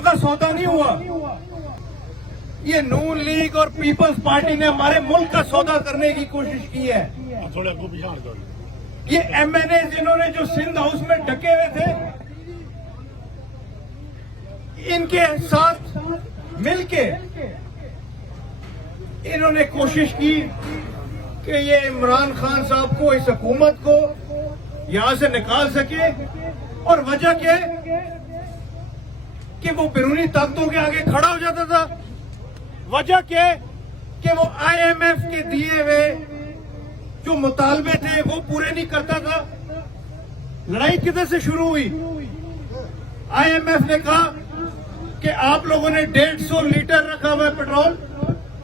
کا سودا نہیں ہوا. یہ نون لیگ اور پیپلز پارٹی نے ہمارے ملک کا سودا کرنے کی کوشش کی ہے. یہ ایم این اے جنہوں نے جو سندھ ہاؤس میں ڈھکے ہوئے تھے, ان کے ساتھ مل کے انہوں نے کوشش کی کہ یہ عمران خان صاحب کو, اس حکومت کو یہاں سے نکال سکے. اور وجہ کیا ہے کہ وہ بیرونی طاقتوں کے آگے کھڑا ہو جاتا تھا. وجہ کیا ہے کہ وہ آئی ایم ایف کے دیے ہوئے جو مطالبے تھے وہ پورے نہیں کرتا تھا. لڑائی کدھر سے شروع ہوئی؟ آئی ایم ایف نے کہا کہ آپ لوگوں نے 150 لیٹر رکھا ہوا ہے پیٹرول,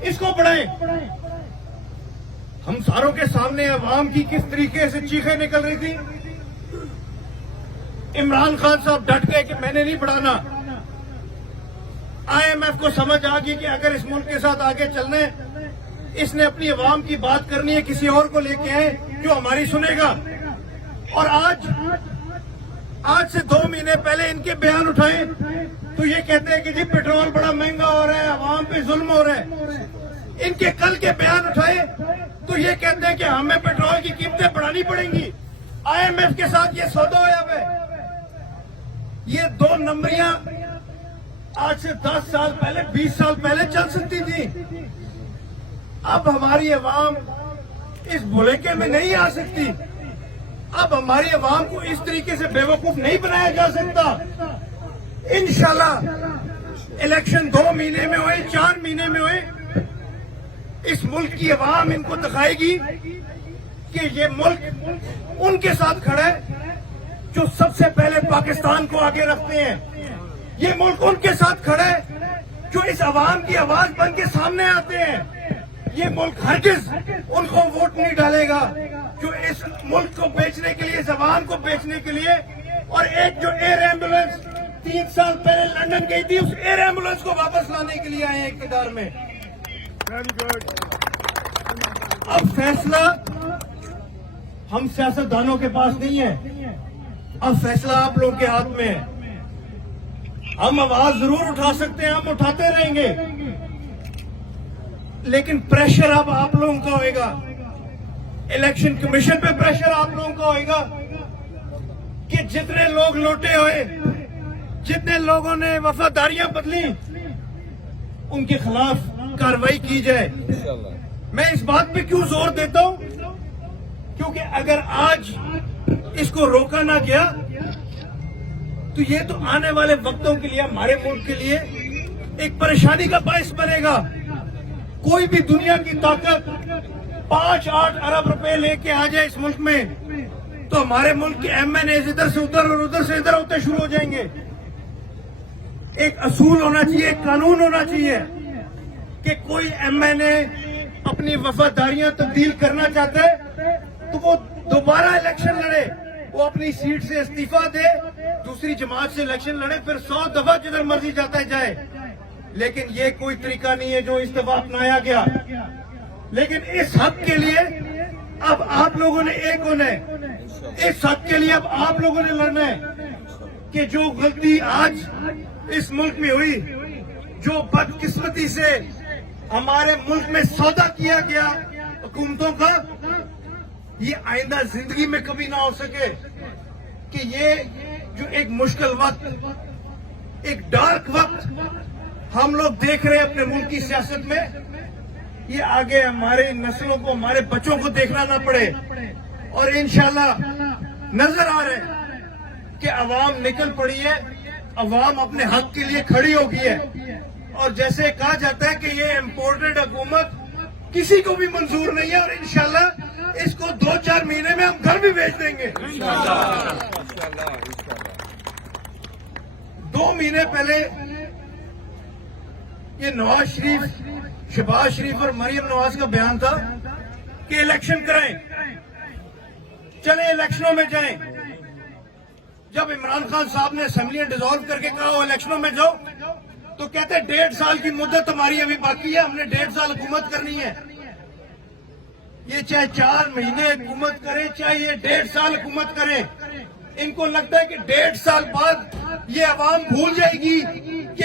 اس کو بڑھائیں. ہم ساروں کے سامنے عوام کی کس طریقے سے چیخیں نکل رہی تھی. عمران خان صاحب ڈٹ گئے کہ میں نے نہیں بڑھانا. آئی ایم ایف کو سمجھ آ گئی کہ اگر اس ملک کے ساتھ آگے چلنا ہے, اس نے اپنی عوام کی بات کرنی ہے, کسی اور کو لے کے آئے جو ہماری سنے گا. اور آج سے 2 مہینے پہلے ان کے بیان اٹھائیں تو یہ کہتے ہیں کہ جی پیٹرول بڑا مہنگا ہو رہا ہے, عوام پہ ظلم ہو رہا ہے. ان کے کل کے بیان اٹھائے تو یہ کہتے ہیں کہ ہمیں پیٹرول کی قیمتیں بڑھانی پڑیں گی. آئی ایم ایف کے ساتھ یہ سودا ہوا ہے. یہ 2 نمبریاں آج سے 10 سال پہلے, 20 سال پہلے چل سکتی تھی. اب ہماری عوام اس بھولیکے میں نہیں آ سکتی. اب ہماری عوام کو اس طریقے سے بے وقوف نہیں بنایا جا سکتا. انشاءاللہ الیکشن 2 مہینے میں ہوئے, 4 مہینے میں ہوئے, اس ملک کی عوام ان کو دکھائے گی کہ یہ ملک ان کے ساتھ کھڑا ہے جو سب سے پہلے پاکستان کو آگے رکھتے ہیں. یہ ملک ان کے ساتھ کھڑا ہے جو اس عوام کی آواز بن کے سامنے آتے ہیں. یہ ملک ہرگز ان کو ووٹ نہیں ڈالے گا جو اس ملک کو بیچنے کے لیے, اس عوام کو بیچنے کے لیے. اور ایک جو ایئر ایمبولینس 3 سال پہلے لندن گئی تھی, اس ایئر ایمبولینس کو واپس لانے کے لیے آئے ہیں اقتدار میں. اب فیصلہ ہم سیاستدانوں کے پاس نہیں ہے, اب فیصلہ آپ لوگوں کے ہاتھ میں ہے. ہم آواز ضرور اٹھا سکتے ہیں, ہم اٹھاتے رہیں گے, لیکن پریشر اب آپ لوگوں کا ہوئے گا. الیکشن کمیشن پہ پریشر آپ لوگوں کا ہوئے گا کہ جتنے لوگ لوٹے ہوئے, جتنے لوگوں نے وفاداریاں بدلی, ان کے خلاف کارروائی کی جائے. میں اس بات پہ کیوں زور دیتا ہوں, کیونکہ اگر آج اس کو روکا نہ گیا تو یہ تو آنے والے وقتوں کے لیے, ہمارے ملک کے لیے ایک پریشانی کا باعث بنے گا. کوئی بھی دنیا کی طاقت 5-8 ارب روپے لے کے آ جائے اس ملک میں تو ہمارے ملک کے ایم این اے ادھر سے ادھر اور ادھر سے ادھر ہوتے شروع ہو جائیں گے. ایک اصول ہونا چاہیے, ایک قانون ہونا چاہیے کہ کوئی ایم این اے اپنی وفاداریاں تبدیل کرنا چاہتا ہے تو وہ دوبارہ الیکشن لڑے, وہ اپنی سیٹ سے استعفیٰ دے, دوسری جماعت سے الیکشن لڑے, پھر 100 دفعہ جدھر مرضی جاتا ہے جائے. لیکن یہ کوئی طریقہ نہیں ہے جو اس دفعہ اپنایا گیا. لیکن اس حق کے لیے اب آپ لوگوں نے ایک ہونا ہے, اس حق کے لیے اب آپ لوگوں نے لڑنا ہے کہ جو غلطی آج اس ملک میں ہوئی, جو بدقسمتی سے ہمارے ملک میں سودا کیا گیا حکومتوں کا, یہ آئندہ زندگی میں کبھی نہ ہو سکے. کہ یہ جو ایک مشکل وقت, ایک ڈارک وقت ہم لوگ دیکھ رہے ہیں اپنے ملک کی سیاست میں, یہ آگے ہمارے نسلوں کو, ہمارے بچوں کو دیکھنا نہ پڑے. اور انشاءاللہ نظر آ رہا ہے کہ عوام نکل پڑی ہے, عوام اپنے حق کے لیے کھڑی ہو گئی ہے. اور جیسے کہا جاتا ہے کہ یہ امپورٹڈ حکومت کسی کو بھی منظور نہیں ہے, اور انشاءاللہ اس کو 2-4 مہینے میں ہم گھر بھی بھیج دیں گے. 2 مہینے پہلے یہ نواز شریف, شہباز شریف اور مریم نواز کا بیان تھا کہ الیکشن کریں, چلیں الیکشنوں میں جائیں. جب عمران خان صاحب نے اسمبلیاں ڈیزالو کر کے کہا وہ الیکشنوں میں جاؤ تو کہتے 1.5 سال کی مدت ہماری ابھی باقی ہے, ہم نے 1.5 سال حکومت کرنی ہے. یہ چاہے 4 مہینے حکومت کریں, چاہے یہ 1.5 سال حکومت کریں, ان کو لگتا ہے کہ 1.5 سال بعد یہ عوام بھول جائے گی کہ